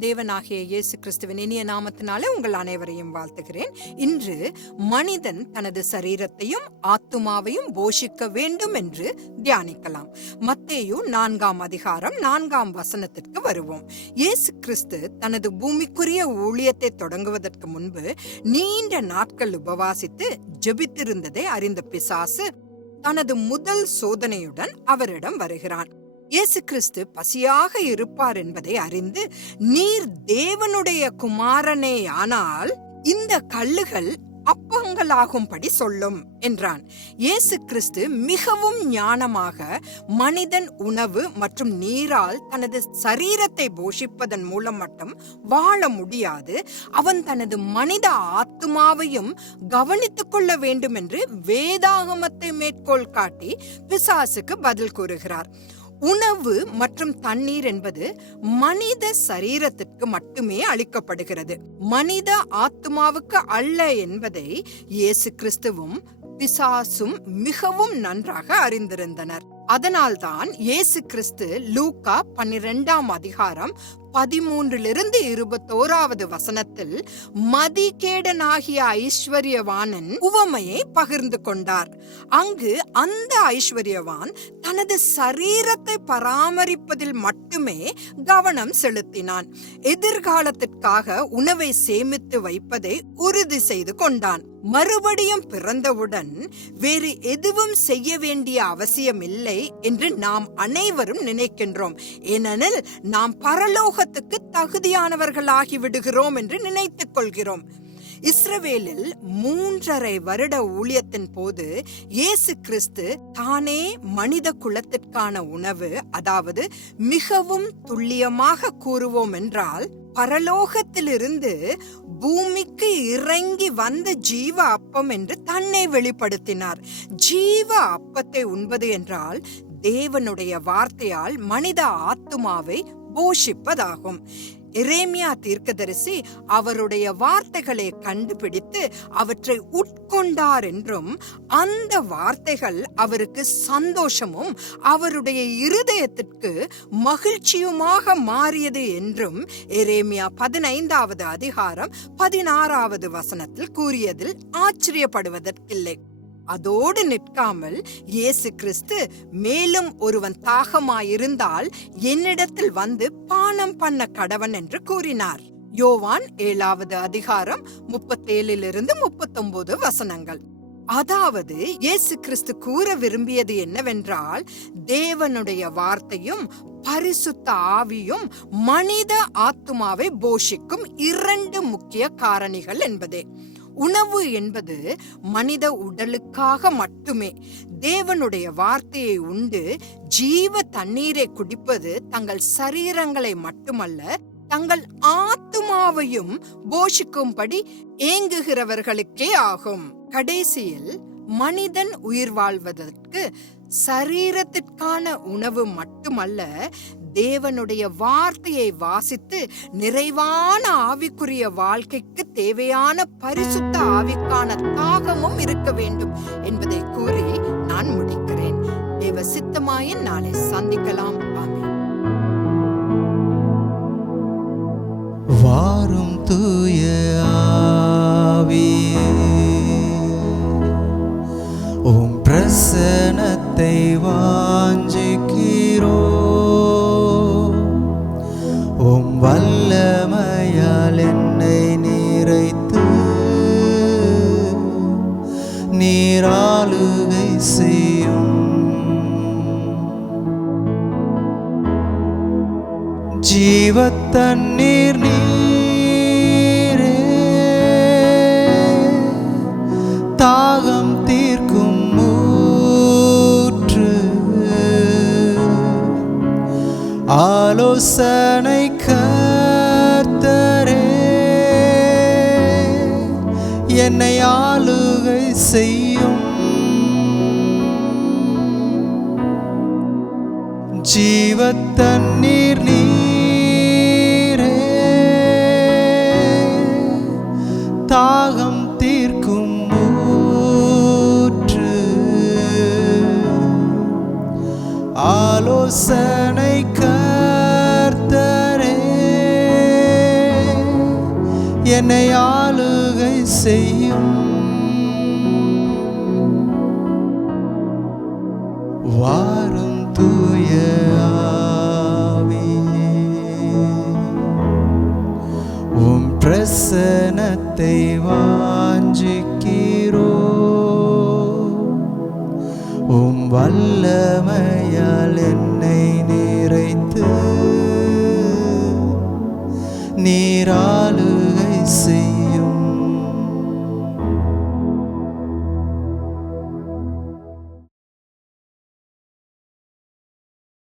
தேவனாகிய இயேசு கிறிஸ்துவின் இனிய நாமத்தினாலே உங்கள் அனைவரையும் வாழ்த்துகிறேன். இன்று மனிதன் தனது சரீரத்தையும் ஆத்துமாவையும் போஷிக்க வேண்டும் என்று தியானிக்கலாம். மத்தேயு நான்காம் அதிகாரம் நான்காம் வசனத்திற்கு வருவோம். இயேசு கிறிஸ்து தனது பூமிக்குரிய ஊழியத்தை தொடங்குவதற்கு முன்பு நீண்ட நாட்கள் உபவாசித்து ஜெபித்திருந்ததை அறிந்த பிசாசு தனது முதல் சோதனையுடன் அவரிடம் வருகிறான். இயேசு கிறிஸ்து பசியாக இருப்பார் என்பதை அறிந்து நீர் தேவனுடைய குமாரனே ஆனால் இந்த கல்லுகள் அப்பங்களாகும்படி சொல்லும் என்றான். இயேசு கிறிஸ்து மிகவும் ஞானமாக மனிதன் உணவு மற்றும் நீரால் தனது சரீரத்தை போஷிப்பதன் மூலம் மட்டும் வாழ முடியாது. அவன் தனது மனித ஆத்மாவையும் கவனித்துக் கொள்ள வேண்டும் என்று வேதாகமத்தை மேற்கோள் காட்டி பிசாசுக்கு பதில் கூறுகிறார். உணவு மற்றும் தண்ணீர் என்பது மனித சரீரத்திற்கு மட்டுமே அளிக்கப்படுகிறது. மனித ஆத்மாவுக்கு அல்ல என்பதை இயேசு கிறிஸ்துவும் பிசாசும் மிகவும் நன்றாக அறிந்திருந்தனர். அதனால்தான் இயேசு கிறிஸ்து லூக்கா பன்னிரெண்டாம் அதிகாரம் பதிமூன்றிலிருந்து இருபத்தோராவது வசனத்தில் மதிகேடனாகிய ஐஸ்வர்யவானன் உவமையை பகிர்ந்து கொண்டார். அங்கு அந்த ஐஸ்வர்யவான் தனது சரீரத்தை பராமரிப்பதில் மட்டுமே கவனம் செலுத்தினான். எதிர்காலத்திற்காக உணவை சேமித்து வைப்பதை உறுதி செய்து கொண்டான். மறுபடியும் பிறந்தவுடன் வேறு எதுவும் செய்ய வேண்டிய அவசியம் இல்லை என்று நாம் அனைவரும் நினைக்கின்றோம். ஏனெனில் நாம் பரலோகத்துக்கு தகுதியானவர்களாகி விடுகிறோம் என்று நினைத்துக் கொள்கிறோம். இஸ்ரவேலில் மூன்றரை வருட ஊழியத்தின் போது இயேசு கிறிஸ்து தானே மனித குலத்திற்கான உணவு அதாவது மிகவும் துல்லியமாக கூறுவோம் என்றால் பரலோகத்திலிருந்து பூமிக்கு இறங்கி வந்த ஜீவ அப்பம் என்று தன்னை வெளிப்படுத்தினார். ஜீவ அப்பத்தை உண்பது என்றால் தேவனுடைய வார்த்தையால் மனித ஆத்துமாவை போஷிப்பதாகும். இரேமியா தீர்க்கதரிசி அவருடைய வார்த்தைகளை கண்டுபிடித்து அவற்றை உட்கொண்டார் என்றும் அந்த வார்த்தைகள் அவருக்கு சந்தோஷமும் அவருடைய இருதயத்திற்கு மகிழ்ச்சியுமாக மாறியது என்றும் எரேமியா பதினைந்தாவது அதிகாரம் பதினாறாவது வசனத்தில் கூறியதில் ஆச்சரியப்படுவதற்கில்லை. அதோடு நிற்காமல் இயேசு கிறிஸ்து மேலும் ஒருவன் தாகமாயிருந்தால் என்னிடத்தில் வந்து பானம் பண்ண கடவன் என்று கூறினார். யோவான் ஏழாவது அதிகாரம் முப்பத்தேழிலிருந்து முப்பத்தொன்பது வசனங்கள். அதாவது இயேசு கிறிஸ்து கூற விரும்பியது என்னவென்றால் தேவனுடைய வார்த்தையும் பரிசுத்த ஆவியும் மனித ஆத்துமாவை போஷிக்கும் இரண்டு முக்கிய காரணிகள் என்பதே. உணவு என்பது மனித உடலுக்காக மட்டுமே. தேவனுடைய வார்த்தையை உண்டு ஜீவ தண்ணீரை குடிப்பது தங்கள் சரீரங்களை மட்டுமல்ல தங்கள் ஆத்துமாவையும் போஷிக்கும்படி ஏங்குகிறவர்களுக்கே ஆகும். கடைசியில் மனிதன் உயிர் வாழ்வதற்கு சரீரத்திற்கான உணவு மட்டுமல்ல தேவனுடைய வார்த்தையை வாசித்து நிறைவான ஆவிக்குரிய வாழ்க்கைக்கு தேவையான பரிசுத்த ஆவிக்கான தாகமும் இருக்க வேண்டும் என்பதை கூறி நான் முடிக்கிறேன். தேவ சித்தமாயின் நாளை சந்திக்கலாம். ஆமென். வாரும் தூய ஆவியே உம் பிரசனத்தை வாஞ்சிக்கிறோம். உம் வல்லமையால் என்னை நிறைத்து நீராளுகை செய்யும். ஜீவத்தண்ணீர் நீரே தாகம் தீர்க்கும் மூற்று ஆலோசனை என்னை ஆளுகை செய்யும். ஜீவத்தண்ணீர் நீரே தாகம் தீர்க்கும் ஊற்று. ஆலோசனை கர்த்தரே என்னை அருளை செய்யும். வாரும் தூய உம் பிரசனத்தை வாஞ்சிக்கிறோ. உம் வல்லமையால் என்னை நிறைத்து நீராளுகை செய்